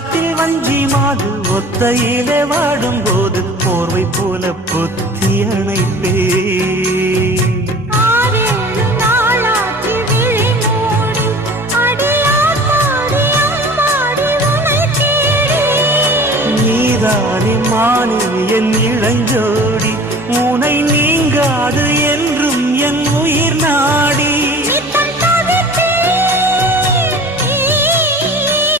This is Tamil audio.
காத்தில் வஞ்சி மாது ஒத்தையிலே வாடும் போது போர்வை போல பொத்தி அணைப்பே. நீதானே மானே என் இளஞ்சோ